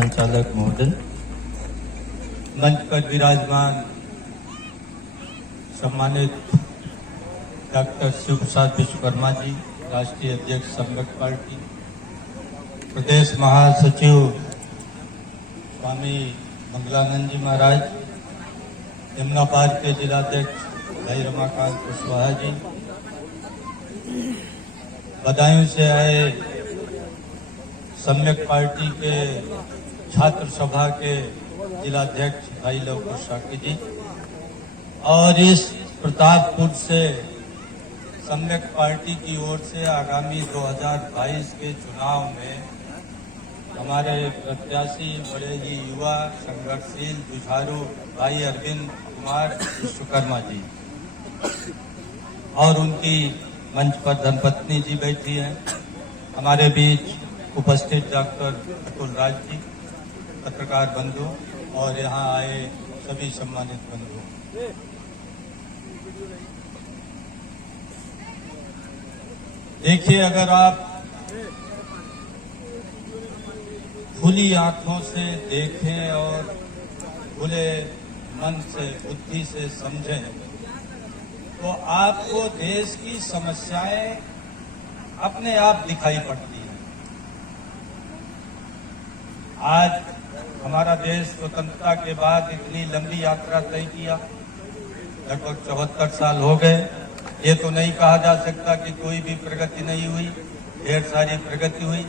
संचालक महोदय, मंच पर विराजमान सम्मानित डॉक्टर शिव प्रसाद विश्वकर्मा जी, राष्ट्रीय अध्यक्ष सम्यक पार्टी, प्रदेश महासचिव स्वामी मंगलानंद जी महाराज, यमुनाबाद के जिलाध्यक्ष भाई रमाकांत कुशवाहा जी, बदायूं से आए सम्यक पार्टी के छात्र सभा के जिलाध्यक्ष भाई लवकुश शाक्य जी, और इस प्रतापपुर से सम्यक पार्टी की ओर से आगामी 2022 के चुनाव में हमारे प्रत्याशी बड़े ही युवा संघर्षशील जुझारू भाई अरविंद कुमार विश्वकर्मा जी और उनकी मंच पर धर्मपत्नी जी बैठी हैं। हमारे बीच उपस्थित डॉक्टर अतुल राज जी, पत्रकार बंधु और यहाँ आए सभी सम्मानित बंधु। देखिए, अगर आप खुली आंखों से देखें और खुले मन से, बुद्धि से समझें तो आपको देश की समस्याएं अपने आप दिखाई पड़ती हैं। आज हमारा देश स्वतंत्रता के बाद इतनी लंबी यात्रा तय किया, लगभग 74 साल हो गए। ये तो नहीं कहा जा सकता कि कोई भी प्रगति नहीं हुई। ढेर सारी प्रगति हुई,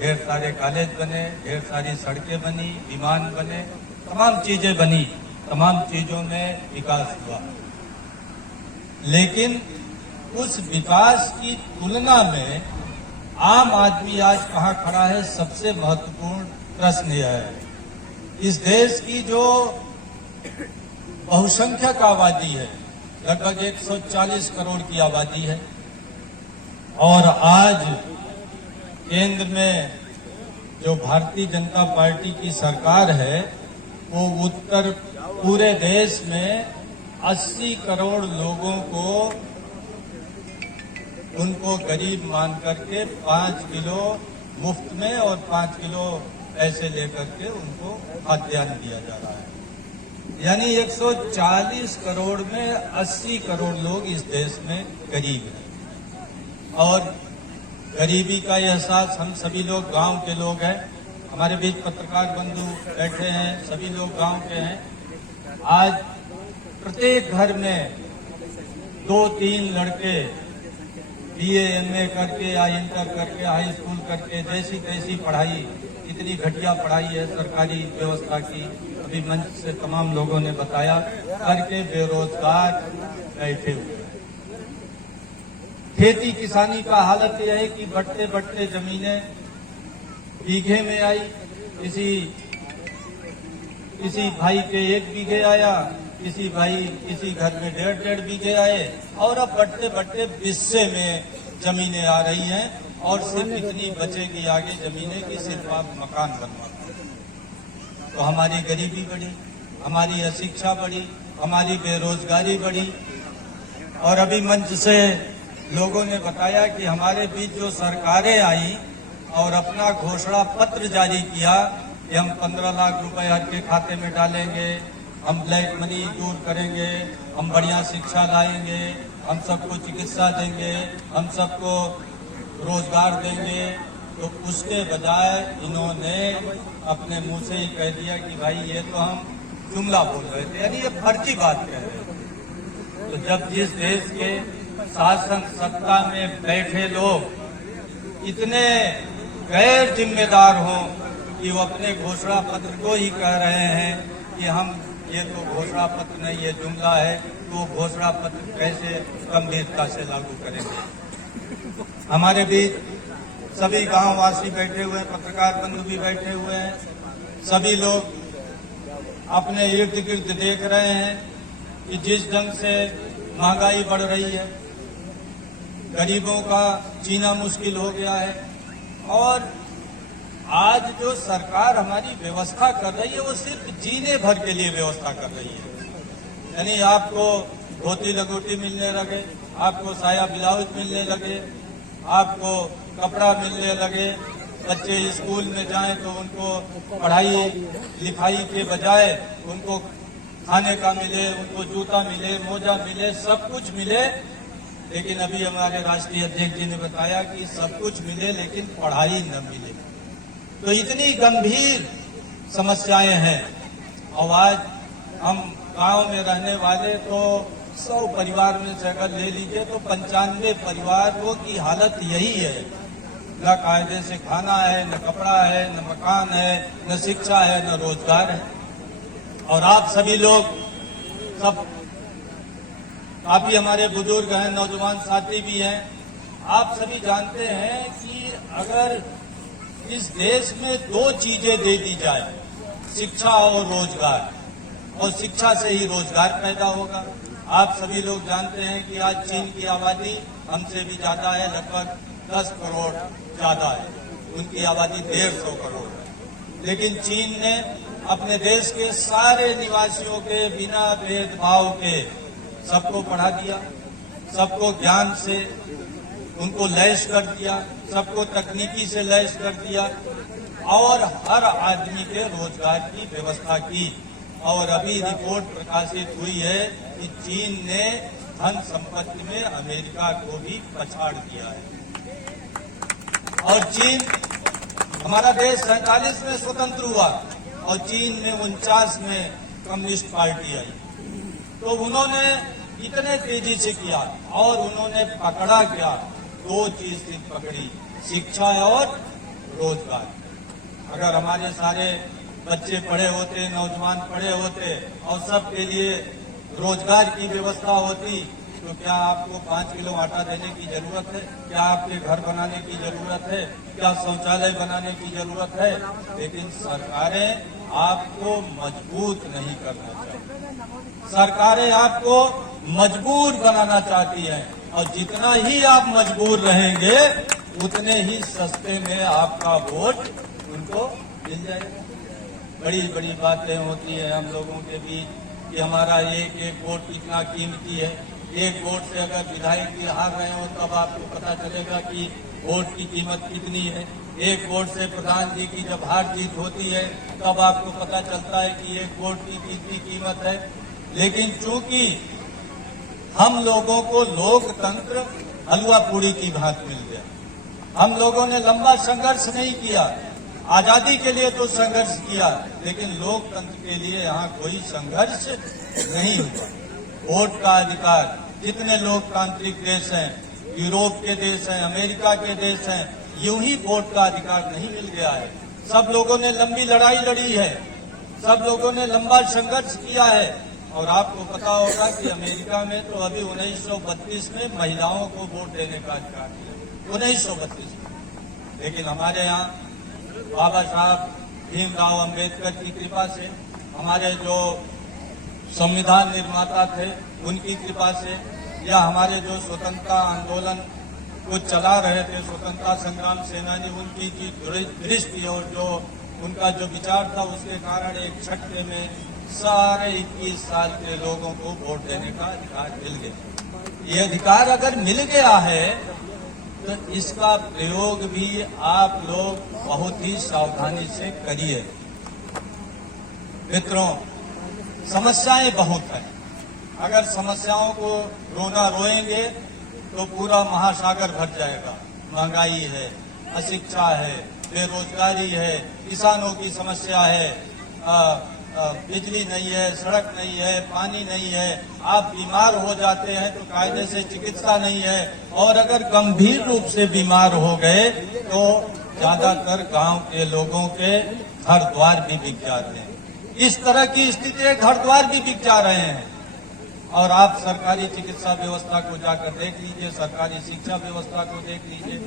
ढेर सारे कॉलेज बने, ढेर सारी सड़कें बनी, विमान बने, तमाम चीजें बनी, तमाम चीजों में विकास हुआ। लेकिन उस विकास की तुलना में आम आदमी आज कहाँ खड़ा है, सबसे महत्वपूर्ण प्रश्न यह है। इस देश की जो बहुसंख्यक आबादी है, लगभग 140 करोड़ की आबादी है, और आज केंद्र में जो भारतीय जनता पार्टी की सरकार है वो उत्तर पूरे देश में 80 करोड़ लोगों को उनको गरीब मान करके 5 किलो मुफ्त में और 5 किलो पैसे लेकर के उनको खाद्यान्न दिया जा रहा है। यानी 140 करोड़ में 80 करोड़ लोग इस देश में गरीब हैं, और गरीबी का एहसास हम सभी लोग गांव के लोग हैं। हमारे बीच पत्रकार बंधु बैठे हैं, सभी लोग गांव के हैं। आज प्रत्येक घर में 2-3 लड़के BA MA करके या इंटर करके, हाई स्कूल करके, जैसी तैसी पढ़ाई, इतनी घटिया पढ़ाई है सरकारी व्यवस्था की, अभी मंच से तमाम लोगों ने बताया, करके बेरोजगार बैठे हुए। खेती किसानी का हालत यह है कि बढ़ते बढ़ते जमीनें बीघे में आई, किसी भाई के 1 बीघे आया, किसी घर में 1.5 बीघे आए, और अब बढ़ते बढ़ते बिस्से में जमीनें आ रही हैं, और सिर्फ इतनी बचेगी आगे जमीनें कि सिर्फ आप मकान बनवा। तो हमारी गरीबी बढ़ी, हमारी अशिक्षा बढ़ी, हमारी बेरोजगारी बढ़ी। और अभी मंच से लोगों ने बताया कि हमारे बीच जो सरकारें आई और अपना घोषणा पत्र जारी किया कि हम 15 लाख रुपए हर के खाते में डालेंगे, हम ब्लैक मनी दूर करेंगे, हम बढ़िया शिक्षा लाएंगे, हम सबको चिकित्सा देंगे, हम सबको रोजगार देंगे, तो उसके बजाय इन्होंने अपने मुंह से ही कह दिया कि भाई ये तो हम जुमला बोल रहे थे, यानी ये फर्जी बात कह रहे थे। तो जब जिस देश के शासन सत्ता में बैठे लोग इतने गैर जिम्मेदार हों कि वो अपने घोषणा पत्र को ही कह रहे हैं कि हम ये तो घोषणा पत्र नहीं, ये जुमला है, तो घोषणा पत्र कैसे गंभीरता से लागू करेंगे। हमारे बीच सभी गांव वासी बैठे हुए हैं, पत्रकार बंधु भी बैठे हुए हैं, सभी लोग अपने इर्द गिर्द देख रहे हैं कि जिस ढंग से महंगाई बढ़ रही है, गरीबों का जीना मुश्किल हो गया है, और आज जो सरकार हमारी व्यवस्था कर रही है वो सिर्फ जीने भर के लिए व्यवस्था कर रही है। यानी आपको धोती लगोटी मिलने लगे, आपको साया ब्लाउज मिलने लगे, आपको कपड़ा मिलने लगे, बच्चे स्कूल में जाएं तो उनको पढ़ाई लिखाई के बजाय उनको खाने का मिले, उनको जूता मिले, मोजा मिले, सब कुछ मिले। लेकिन अभी हमारे राष्ट्रीय अध्यक्ष जी ने बताया कि सब कुछ मिले लेकिन पढ़ाई न मिले। तो इतनी गंभीर समस्याएं हैं। और आज हम गांव में रहने वाले तो 100 परिवार में से अगर ले लीजिए तो 95 परिवारों की हालत यही है। न कायदे से खाना है, न कपड़ा है, न मकान है, न शिक्षा है, न रोजगार है। और आप सभी लोग सब काफी हमारे बुजुर्ग हैं, नौजवान साथी भी हैं, आप सभी जानते हैं कि अगर इस देश में 2 चीजें दे दी जाए, शिक्षा और रोजगार, और शिक्षा से ही रोजगार पैदा होगा। आप सभी लोग जानते हैं कि आज चीन की आबादी हमसे भी ज्यादा है, लगभग 10 करोड़ ज्यादा है। उनकी आबादी 150 करोड़ है। लेकिन चीन ने अपने देश के सारे निवासियों के बिना भेदभाव के सबको पढ़ा दिया, सबको ज्ञान से उनको लैस कर दिया, सबको तकनीकी से लैस कर दिया और हर आदमी के रोजगार की व्यवस्था की। और अभी रिपोर्ट प्रकाशित हुई है कि चीन ने धन संपत्ति में अमेरिका को भी पछाड़ दिया है। और चीन, हमारा देश 47 में स्वतंत्र हुआ और चीन में 49 में कम्युनिस्ट पार्टी आई। तो उन्होंने इतने तेजी से किया और उन्होंने पकड़ा क्या, 2 चीज पकड़ी, शिक्षा और रोजगार। अगर हमारे सारे बच्चे पढ़े होते, नौजवान पढ़े होते और सबके लिए रोजगार की व्यवस्था होती तो क्या आपको 5 किलो आटा देने की जरूरत है? क्या आपके घर बनाने की जरूरत है? क्या शौचालय बनाने की जरूरत है? लेकिन सरकारें आपको मजबूत नहीं करना चाहती। सरकारें आपको मजबूर बनाना चाहती हैं और जितना ही आप मजबूर रहेंगे उतने ही सस्ते में आपका वोट उनको मिल जाएगा। बड़ी बड़ी बातें होती है हम लोगों के बीच कि हमारा एक एक वोट कितना कीमती है। एक वोट से अगर विधायक जी हार रहे हो तब आपको पता चलेगा कि वोट की कीमत कितनी है। एक वोट से प्रधान जी की जब हार जीत होती है तब आपको पता चलता है कि एक वोट की कितनी कीमत है। लेकिन चूंकि हम लोगों को लोकतंत्र हलवा पूड़ी की भांति मिल गया, हम लोगों ने लंबा संघर्ष नहीं किया। आजादी के लिए तो संघर्ष किया लेकिन लोकतंत्र के लिए यहाँ कोई संघर्ष नहीं हुआ। वोट का अधिकार, जितने लोकतांत्रिक देश हैं, यूरोप के देश हैं, अमेरिका के देश हैं, यूं ही वोट का अधिकार नहीं मिल गया है। सब लोगों ने लंबी लड़ाई लड़ी है, सब लोगों ने लंबा संघर्ष किया है। और आपको पता होगा कि अमेरिका में तो अभी 1932 में महिलाओं को वोट देने का अधिकार दिया, 1932 में। लेकिन हमारे यहाँ बाबा साहब भीमराव अंबेडकर की कृपा से, हमारे जो संविधान निर्माता थे उनकी कृपा से, या हमारे जो स्वतंत्रता आंदोलन को चला रहे थे, स्वतंत्रता संग्राम सेनानी, उनकी जो दृष्टि और जो उनका जो विचार था उसके कारण एक झटके में सारे 21 साल के लोगों को वोट देने का अधिकार मिल गया। ये अधिकार अगर मिल गया है तो इसका प्रयोग भी आप लोग बहुत ही सावधानी से करिए। मित्रों, समस्याएं बहुत हैं। अगर समस्याओं को रोना रोएंगे तो पूरा महासागर भर जाएगा। महंगाई है, अशिक्षा है, बेरोजगारी है, किसानों की समस्या है, बिजली नहीं है, सड़क नहीं है, पानी नहीं है, आप बीमार हो जाते हैं तो कायदे से चिकित्सा नहीं है, और अगर गंभीर रूप से बीमार हो गए तो ज्यादातर गांव के लोगों के घर द्वार भी बिक जाते हैं। इस तरह की स्थिति है, घर द्वार भी बिक जा रहे हैं। और आप सरकारी चिकित्सा व्यवस्था को जाकर देख लीजिए, सरकारी शिक्षा व्यवस्था को देख लीजिए,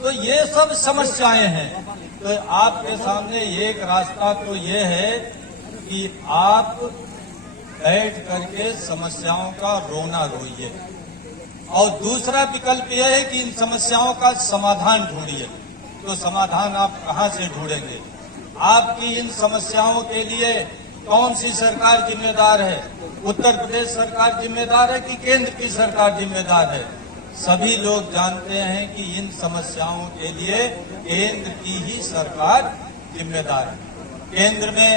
तो ये सब समस्याएं हैं। तो आपके सामने एक रास्ता तो ये है कि आप बैठ करके समस्याओं का रोना रोइए, और दूसरा विकल्प यह है कि इन समस्याओं का समाधान ढूंढिए। तो समाधान आप कहां से ढूंढेंगे? आपकी इन समस्याओं के लिए कौन सी सरकार जिम्मेदार है? उत्तर प्रदेश सरकार जिम्मेदार है कि केंद्र की सरकार जिम्मेदार है? सभी लोग जानते हैं कि इन समस्याओं के लिए केंद्र की ही सरकार जिम्मेदार है। केंद्र में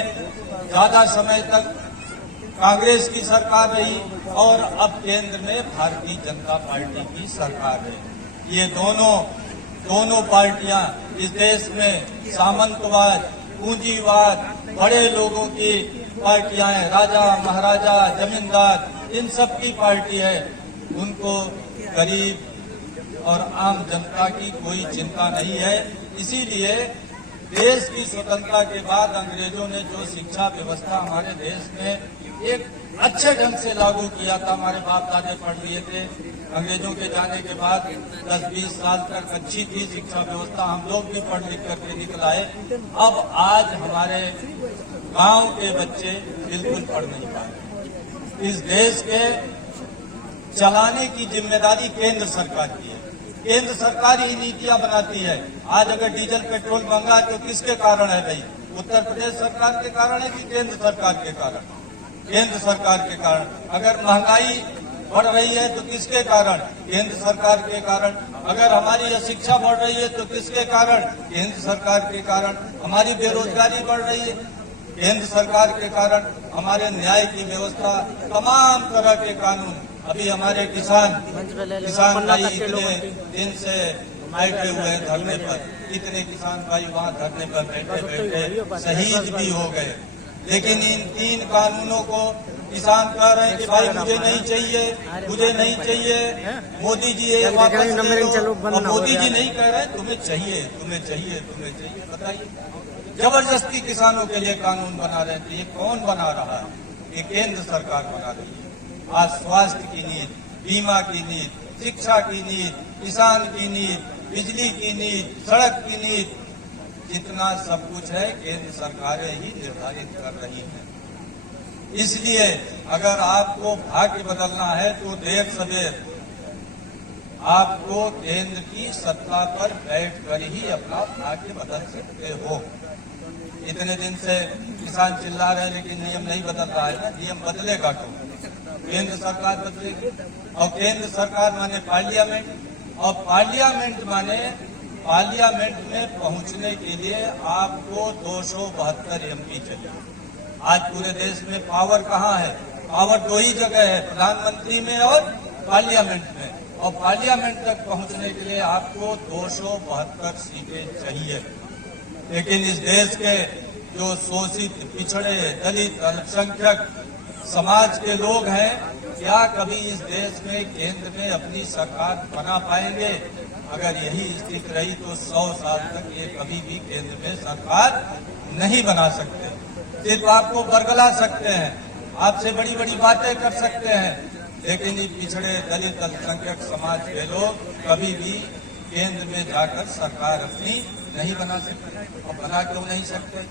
ज्यादा समय तक कांग्रेस की सरकार रही और अब केंद्र में भारतीय जनता पार्टी की सरकार है। ये दोनों पार्टियां इस देश में सामंतवाद, पूंजीवाद, बड़े लोगों की पार्टियां हैं, राजा महाराजा जमींदार, इन सब की पार्टी है। उनको गरीब और आम जनता की कोई चिंता नहीं है। इसीलिए देश की स्वतंत्रता के बाद अंग्रेजों ने जो शिक्षा व्यवस्था हमारे देश में एक अच्छे ढंग से लागू किया था, हमारे बाप दादे पढ़ लिए थे। अंग्रेजों के जाने के बाद 10-20 साल तक अच्छी थी शिक्षा व्यवस्था, हम लोग भी पढ़ लिख करके निकल आए। अब आज हमारे गांव के बच्चे बिल्कुल पढ़ नहीं पाए। इस देश के चलाने की जिम्मेदारी केंद्र सरकार की है। केंद्र सरकार ही नीतियां बनाती है। आज अगर डीजल पेट्रोल महंगा है तो किसके कारण है भाई? उत्तर प्रदेश सरकार के कारण है कि केंद्र सरकार के कारण? केंद्र सरकार के कारण। अगर महंगाई बढ़ रही है तो किसके कारण? केंद्र सरकार के कारण। अगर हमारी शिक्षा बढ़ रही है तो किसके कारण? केंद्र सरकार के कारण। हमारी बेरोजगारी बढ़ रही है केंद्र सरकार के कारण। हमारे न्याय की व्यवस्था, तमाम तरह के कानून, अभी हमारे किसान भाई इतने दिन से बैठे हुए हैं धरने पर, इतने किसान भाई वहाँ धरने पर बैठे बैठे शहीद भी हो गए। लेकिन इन 3 कानूनों को किसान कह रहे हैं कि भाई मुझे नहीं चाहिए, मुझे नहीं चाहिए, मोदी जी ये वापस ले लो। और मोदी जी नहीं कह रहे तुम्हें चाहिए, तुम्हें चाहिए, तुम्हें चाहिए। बताइए, जबरदस्ती किसानों के लिए कानून बना रहे थे। ये कौन बना रहा है? ये केंद्र सरकार बना रही है। आज स्वास्थ्य की नीति, बीमा की नीति, शिक्षा की नीति, किसान की नीति, बिजली की नीति, सड़क की नीति, जितना सब कुछ है केंद्र सरकारें ही निर्धारित कर रही हैं। इसलिए अगर आपको भाग्य बदलना है तो देर सवेर आपको केंद्र की सत्ता पर बैठकर ही अपना भाग्य बदल सकते हो। इतने दिन से किसान चिल्ला रहे हैं लेकिन नियम नहीं बदल रहा है ना। नियम बदलेगा तो केंद्र सरकार बदलेगी। और केंद्र सरकार माने पार्लियामेंट, और पार्लियामेंट माने पार्लियामेंट में पहुंचने के लिए आपको 272 एमपी चाहिए। आज पूरे देश में पावर कहाँ है? पावर 2 ही जगह है, प्रधानमंत्री में और पार्लियामेंट में। और पार्लियामेंट तक पहुंचने के लिए आपको 272 सीटें चाहिए। लेकिन इस देश के जो शोषित, पिछड़े, दलित, अल्पसंख्यक समाज के लोग हैं, क्या कभी इस देश में केंद्र में अपनी सरकार बना पाएंगे? अगर यही स्थिति रही तो 100 साल तक ये कभी भी केंद्र में सरकार नहीं बना सकते। सिर्फ आपको बरगला सकते हैं, आपसे बड़ी बड़ी बातें कर सकते हैं, लेकिन ये पिछड़े, दलित, अल्पसंख्यक समाज के लोग कभी भी केंद्र में जाकर सरकार अपनी नहीं बना सकते। और बना क्यों नहीं सकते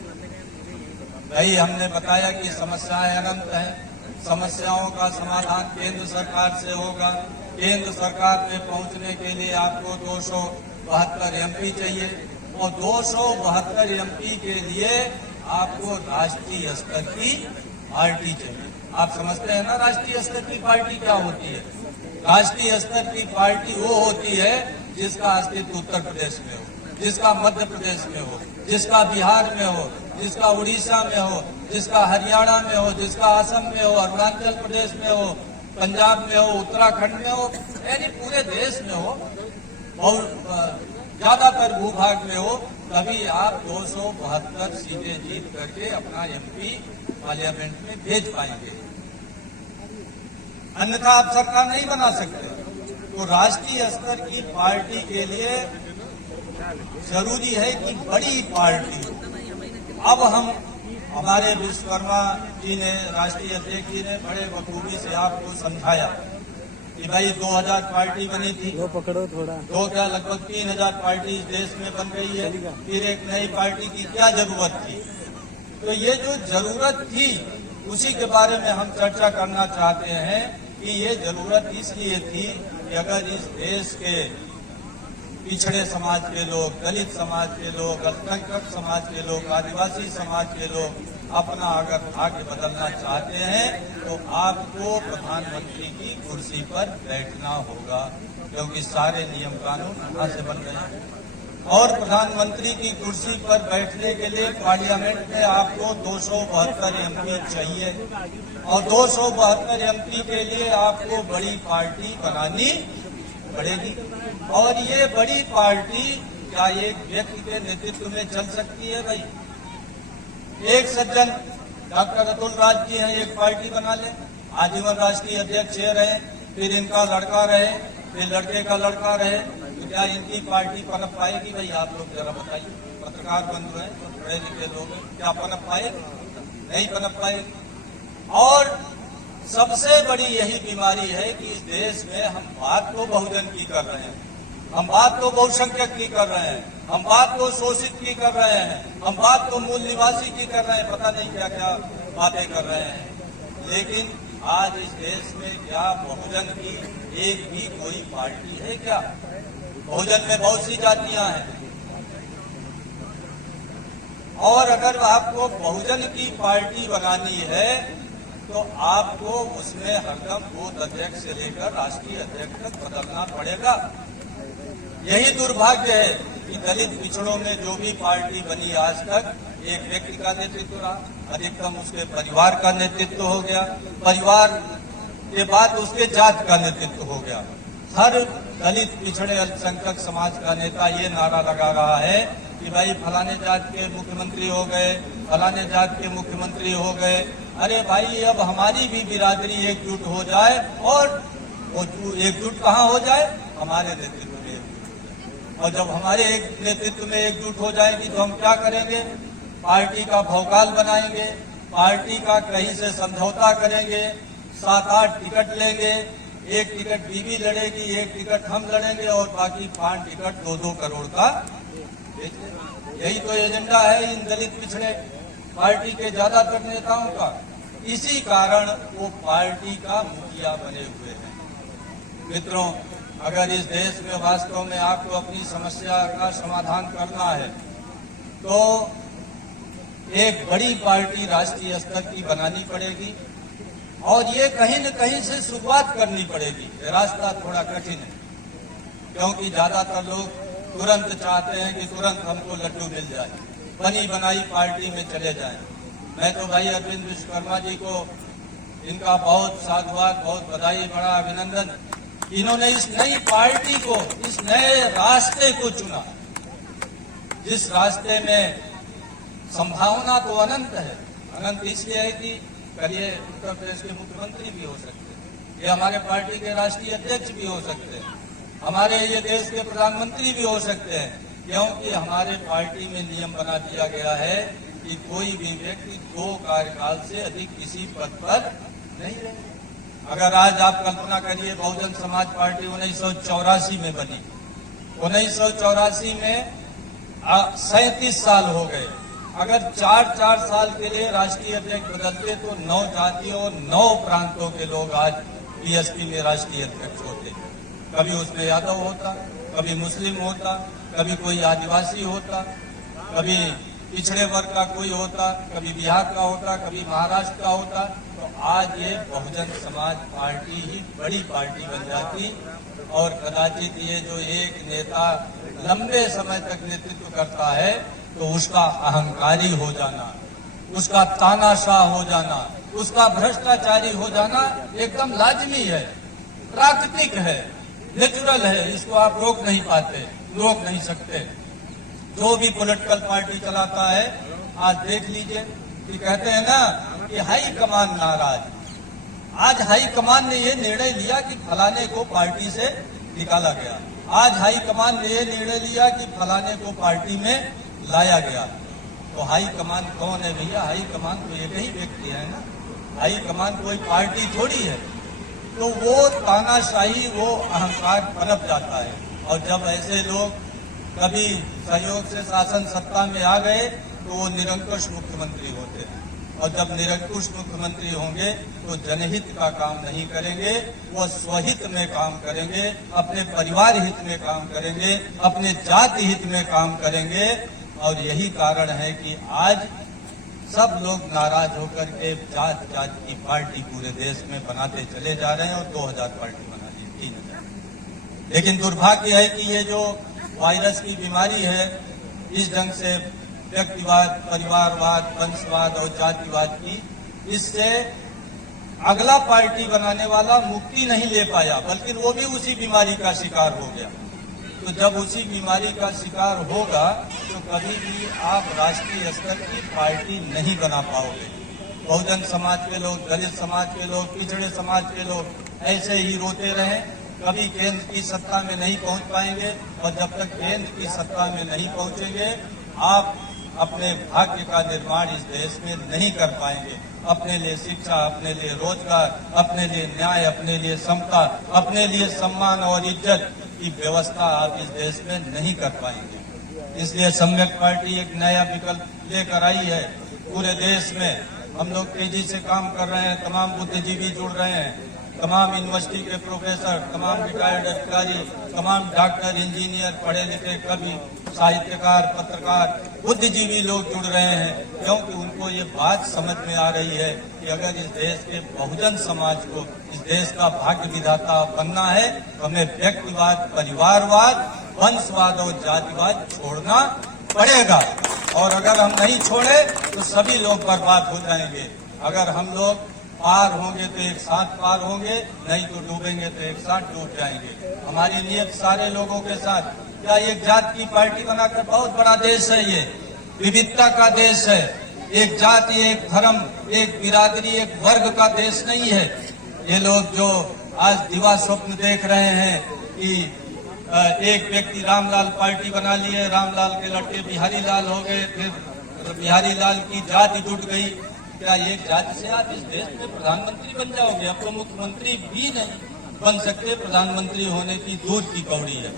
भाई? हमने बताया कि समस्याएं अनंत हैं। समस्याओं का समाधान केंद्र सरकार से होगा। केंद्र सरकार में पहुंचने के लिए आपको 272 एमपी चाहिए, और 272 एमपी के लिए आपको राष्ट्रीय स्तर की पार्टी चाहिए। आप समझते हैं ना राष्ट्रीय स्तर की पार्टी क्या होती है? राष्ट्रीय स्तर की पार्टी वो होती है जिसका अस्तित्व उत्तर प्रदेश में हो, जिसका मध्य प्रदेश में हो, जिसका बिहार में हो, जिसका उड़ीसा में हो, जिसका हरियाणा में हो, जिसका असम में हो, अरुणाचल प्रदेश में हो, पंजाब में हो, उत्तराखंड में हो, यानी पूरे देश में हो और ज्यादातर भूभाग में हो। तभी आप 272 सीटें जीत करके अपना एमपी पार्लियामेंट में भेज पाएंगे, अन्यथा आप सरकार नहीं बना सकते। तो राष्ट्रीय स्तर की पार्टी के लिए जरूरी है कि बड़ी पार्टी। अब हमारे विश्वकर्मा जी ने, राष्ट्रीय अध्यक्ष जी ने बड़े बखूबी से आपको समझाया कि भाई 2000 पार्टी बनी थी, वो पकड़ो थोड़ा, तो क्या लगभग 3000 पार्टी इस देश में बन गई है। फिर एक नई पार्टी की क्या जरूरत थी? तो ये जो जरूरत थी उसी के बारे में हम चर्चा करना चाहते हैं कि ये जरूरत इसलिए थी कि अगर इस देश के पिछड़े समाज के लोग, दलित समाज के लोग, अल्पसंख्यक समाज के लोग, आदिवासी समाज के लोग अपना अगर भाग्य बदलना चाहते हैं तो आपको प्रधानमंत्री की कुर्सी पर बैठना होगा, क्योंकि सारे नियम कानून वहां से बन रहे हैं। और प्रधानमंत्री की कुर्सी पर बैठने के लिए पार्लियामेंट में आपको 272 एमपी चाहिए, और 272 एमपी के लिए आपको बड़ी पार्टी बनानी पड़ेगी। और ये बड़ी पार्टी क्या एक व्यक्ति के नेतृत्व में चल सकती है? भाई, एक सज्जन डॉक्टर अतुल राज जी हैं, एक पार्टी बना ले, आजीवन राष्ट्रीय अध्यक्ष रहे, फिर इनका लड़का रहे, फिर लड़के का लड़का रहे, तो क्या इनकी पार्टी पनप पाएगी? भाई आप लोग जरा बताइए, पत्रकार बंधु हैं, पढ़े लिखे लोग हैं, क्या पनप पाएगी? नहीं पनप पाएगी। और सबसे बड़ी यही बीमारी है कि इस देश में हम बात तो बहुजन की कर रहे हैं, हम बात तो बहुसंख्यक की कर रहे हैं, हम बात तो शोषित की कर रहे हैं, हम बात तो मूल निवासी की कर रहे हैं, पता नहीं क्या क्या बातें कर रहे हैं। लेकिन आज इस देश में क्या बहुजन की एक भी कोई पार्टी है क्या? बहुजन में बहुत सी जातियां हैं, और अगर आपको बहुजन की पार्टी बनानी है तो आपको उसमें हरदम बूथ अध्यक्ष से लेकर राष्ट्रीय अध्यक्ष तक बदलना पड़ेगा। यही दुर्भाग्य है कि दलित पिछड़ों में जो भी पार्टी बनी आज तक, एक व्यक्ति का नेतृत्व रहा, अधिकतम उसके परिवार का नेतृत्व हो गया, परिवार के बाद उसके जात का नेतृत्व हो गया। हर दलित पिछड़े अल्पसंख्यक समाज का नेता ये नारा लगा रहा है कि भाई फलाने जात के मुख्यमंत्री हो गए, फलाने जात के मुख्यमंत्री हो गए। अरे भाई, अब हमारी भी बिरादरी एकजुट हो जाए, और वो एकजुट कहाँ हो जाए? हमारे नेतृत्व में। और जब हमारे नेतृत्व में एकजुट हो जाएगी तो हम क्या करेंगे? पार्टी का भौकाल बनाएंगे, पार्टी का कहीं से समझौता करेंगे, 7-8 टिकट लेंगे, एक टिकट बीबी लड़ेगी, एक टिकट हम लड़ेंगे, और बाकी 5 टिकट 2-2 करोड़ का। यही तो एजेंडा है इन दलित पिछड़े पार्टी के ज्यादातर नेताओं का। इसी कारण वो पार्टी का मुखिया बने हुए हैं। मित्रों, अगर इस देश में वास्तव में आपको अपनी समस्या का समाधान करना है तो एक बड़ी पार्टी राष्ट्रीय स्तर की बनानी पड़ेगी, और ये कहीं न कहीं से शुरुआत करनी पड़ेगी। रास्ता थोड़ा कठिन है, क्योंकि ज्यादातर लोग तुरंत चाहते हैं कि तुरंत हमको लड्डू मिल जाए, बनी बनाई पार्टी में चले जाएं। मैं तो भाई अरविंद विश्वकर्मा जी को इनका बहुत साधुवाद, बहुत बधाई, बड़ा अभिनंदन। इन्होंने इस नई पार्टी को, इस नए रास्ते को चुना, जिस रास्ते में संभावना तो अनंत है। अनंत इसलिए है कि करिए उत्तर प्रदेश के मुख्यमंत्री भी हो सकते हैं, ये हमारे पार्टी के राष्ट्रीय अध्यक्ष भी हो सकते हैं, हमारे ये देश के प्रधानमंत्री भी हो सकते हैं, क्योंकि हमारे पार्टी में नियम बना दिया गया है कि कोई भी व्यक्ति 2 कार्यकाल से अधिक किसी पद पर नहीं रहेगा। अगर आज आप कल्पना करिए, बहुजन समाज पार्टी 1984 में बनी, 1984 में 37 साल हो गए। अगर 4-4 साल के लिए राष्ट्रीय अध्यक्ष बदलते तो 9 जातियों, 9 प्रांतों के लोग आज बीएसपी में राष्ट्रीय अध्यक्ष होते। कभी उसमें यादव होता, कभी मुस्लिम होता, कभी कोई आदिवासी होता, कभी पिछड़े वर्ग का कोई होता, कभी बिहार का होता, कभी महाराष्ट्र का होता। तो आज ये बहुजन समाज पार्टी ही बड़ी पार्टी बन जाती, और कदाचित ये जो एक नेता लंबे समय तक नेतृत्व करता है तो उसका अहंकारी हो जाना, उसका तानाशाह हो जाना, उसका भ्रष्टाचारी हो जाना एकदम लाजमी है, प्राकृतिक है, नेचुरल है। इसको आप रोक नहीं पाते, रोक नहीं सकते। जो भी पॉलिटिकल पार्टी चलाता है, आज देख लीजिए कि कहते हैं ना कि हाई कमान नाराज। आज हाई कमान ने ये निर्णय लिया कि फलाने को पार्टी से निकाला गया, आज हाई कमान ने ये निर्णय लिया कि फलाने को पार्टी में लाया गया। तो हाई कमान कौन है भैया? हाई कमान तो एक ही व्यक्ति है ना, हाई कमान कोई पार्टी थोड़ी है। तो वो तानाशाही, वो अहंकार पनप जाता है, और जब ऐसे लोग कभी सहयोग से शासन सत्ता में आ गए तो वो निरंकुश मुख्यमंत्री होते हैं, और जब निरंकुश मुख्यमंत्री होंगे तो जनहित का काम नहीं करेंगे, वो स्वहित में काम करेंगे, अपने परिवार हित में काम करेंगे, अपने जाति हित में काम करेंगे। और यही कारण है कि आज सब लोग नाराज होकर के जात जात की पार्टी पूरे देश में बनाते चले जा रहे हैं, और 2000 पार्टी बना दी, 3000। लेकिन दुर्भाग्य है कि ये जो वायरस की बीमारी है, इस ढंग से व्यक्तिवाद, परिवारवाद, वंशवाद और जातिवाद की, इससे अगला पार्टी बनाने वाला मुक्ति नहीं ले पाया, बल्कि वो भी उसी बीमारी का शिकार हो गया। तो जब उसी बीमारी का शिकार होगा तो कभी भी आप राष्ट्रीय स्तर की पार्टी नहीं बना पाओगे। बहुजन समाज के लोग, दलित समाज के लोग, पिछड़े समाज के लोग ऐसे ही रोते रहें, कभी केंद्र की सत्ता में नहीं पहुंच पाएंगे। और जब तक केंद्र की सत्ता में नहीं पहुंचेंगे, आप अपने भाग्य का निर्माण इस देश में नहीं कर पाएंगे। अपने लिए शिक्षा, अपने लिए रोजगार, अपने लिए न्याय, अपने लिए समता, अपने लिए सम्मान और इज्जत की व्यवस्था आप इस देश में नहीं कर पाएंगे। इसलिए सम्यक पार्टी एक नया विकल्प लेकर आई है। पूरे देश में हम लोग तेजी से काम कर रहे हैं, तमाम बुद्धिजीवी जुड़ रहे हैं, तमाम यूनिवर्सिटी के प्रोफेसर, तमाम रिटायर्ड अधिकारी, तमाम डॉक्टर, इंजीनियर, पढ़े लिखे कवि, साहित्यकार, पत्रकार, बुद्धिजीवी लोग जुड़ रहे हैं, क्योंकि उनको ये बात समझ में आ रही है कि अगर इस देश के बहुजन समाज को इस देश का भाग्य विधाता बनना है तो हमें व्यक्तिवाद, परिवारवाद, वंशवाद और जातिवाद छोड़ना पड़ेगा। और अगर हम नहीं छोड़े तो सभी लोग बर्बाद हो जाएंगे। अगर हम लोग पार होंगे तो एक साथ पार होंगे, नहीं तो डूबेंगे तो एक साथ डूब जाएंगे। हमारी नियत सारे लोगों के साथ। क्या एक जात की पार्टी बनाकर, बहुत बड़ा देश है ये, विविधता का देश है, एक जाति, एक धर्म, एक बिरादरी, एक वर्ग का देश नहीं है। ये लोग जो आज दिवा स्वप्न देख रहे हैं कि एक व्यक्ति रामलाल पार्टी बना लिए, रामलाल के लड़के बिहारी लाल हो गए, फिर बिहारी लाल की जाति जुट गई। क्या एक जाति से आप इस देश में प्रधानमंत्री बन जाओगे? अब तो मुख्यमंत्री भी नहीं बन सकते, प्रधानमंत्री होने की दूर की कौड़ी है।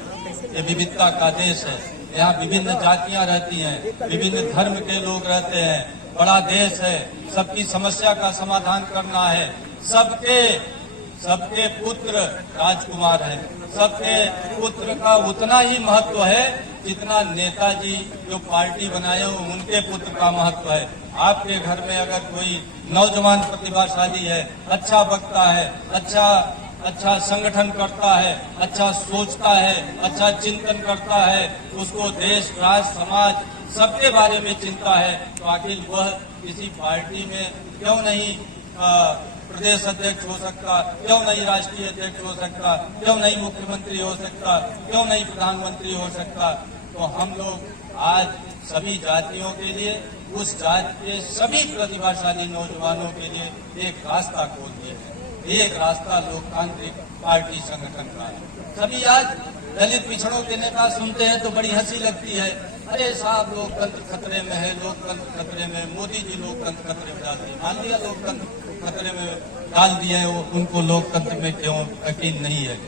ये विविधता का देश है, यहाँ विभिन्न जातियां रहती हैं, विभिन्न धर्म के लोग रहते हैं, बड़ा देश है, सबकी समस्या का समाधान करना है। सबके पुत्र राजकुमार हैं, सबके पुत्र का उतना ही महत्व है जितना नेताजी जो पार्टी बनाए हो उनके पुत्र का महत्व है। आपके घर में अगर कोई नौजवान प्रतिभाशाली है, अच्छा वक्ता है, अच्छा संगठन करता है, अच्छा सोचता है, अच्छा चिंतन करता है, उसको देश, राष्ट्र, समाज सबके बारे में चिंता है, तो आखिर वह किसी पार्टी में क्यों नहीं प्रदेश अध्यक्ष हो सकता, क्यों नहीं राष्ट्रीय अध्यक्ष हो सकता, क्यों नहीं मुख्यमंत्री हो सकता, क्यों नहीं प्रधानमंत्री हो सकता? तो हम लोग आज सभी जातियों के लिए, उस जाति के सभी प्रतिभाशाली नौजवानों के लिए एक रास्ता खोल दिया है। एक रास्ता लोकतांत्रिक पार्टी संगठन का है। सभी आज दलित पिछड़ों के नेता सुनते हैं तो बड़ी हंसी लगती है, अरे साहब लोकतंत्र खतरे में है, लोकतंत्र खतरे में, मोदी जी लोकतंत्र खतरे में डाल दिए। मान लिया लोकतंत्र खतरे में डाल दिए, उनको लोकतंत्र में क्यों यकीन नहीं है?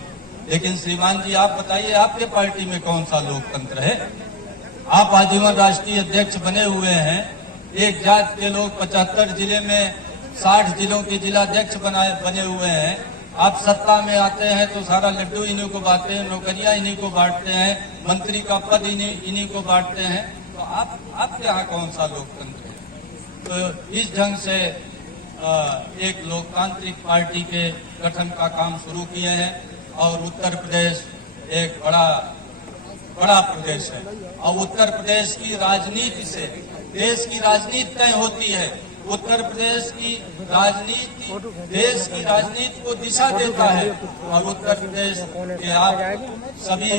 लेकिन श्रीमान जी आप बताइए, आपके पार्टी में कौन सा लोकतंत्र है? आप आजीवन राष्ट्रीय अध्यक्ष बने हुए हैं, एक जात के लोग 75 जिले में 60 जिलों के जिलाध्यक्ष बने हुए हैं। आप सत्ता में आते हैं तो सारा लड्डू इन्हीं को बांटते हैं, नौकरियां इन्हीं को बांटते हैं, मंत्री का पद इन्हीं को बांटते हैं। तो आपके यहाँ कौन सा लोकतंत्र है? तो इस ढंग से एक लोकतांत्रिक पार्टी के गठन का काम शुरू किए हैं। और उत्तर प्रदेश एक बड़ा प्रदेश है, और उत्तर प्रदेश की राजनीति से देश की राजनीति तय होती है। उत्तर प्रदेश की राजनीति देश की राजनीति को दिशा देता है। और उत्तर प्रदेश के आप सभी,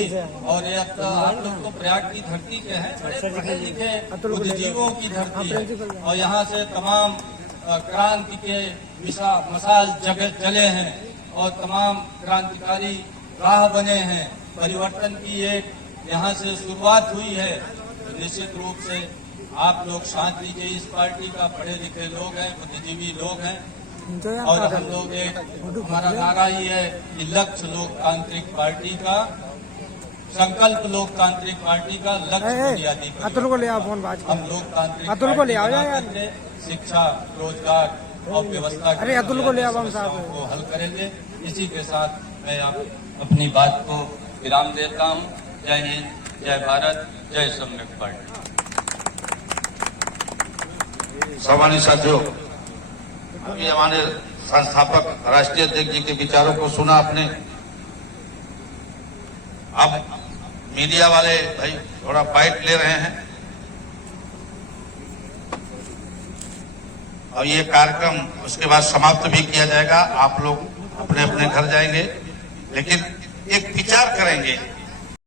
और आप लोग तो प्रयाग की धरती के हैं, बड़े पढ़े लिखे बुद्धिजीवियों की धरती है, और यहाँ से तमाम क्रांति के मसाल जले हैं और तमाम क्रांतिकारी राह बने हैं। परिवर्तन की एक यहाँ से शुरुआत हुई है। तो निश्चित रूप से आप लोग साथ लीजिए, इस पार्टी का पढ़े लिखे लोग हैं, बुद्धिजीवी लोग हैं, और हम लोग एक, हमारा नारा ही है कि लक्ष्य लोकतांत्रिक पार्टी का, संकल्प लोकतांत्रिक पार्टी का, लक्ष्य बुनियादी हम लोकतांत्रिक शिक्षा, रोजगार और व्यवस्था की समस्याओं को हल करेंगे। इसी के साथ मैं अपनी बात को विराम देता हूँ। जय हिंद, जय भारत, जय सम्यक पार्टी। सम्मानित साथियों, अभी हमारे संस्थापक राष्ट्रीय अध्यक्ष जी के विचारों को सुना आपने। अब मीडिया वाले भाई थोड़ा बाइट ले रहे हैं और ये कार्यक्रम उसके बाद समाप्त भी किया जाएगा। आप लोग अपने अपने घर जाएंगे, लेकिन एक विचार करेंगे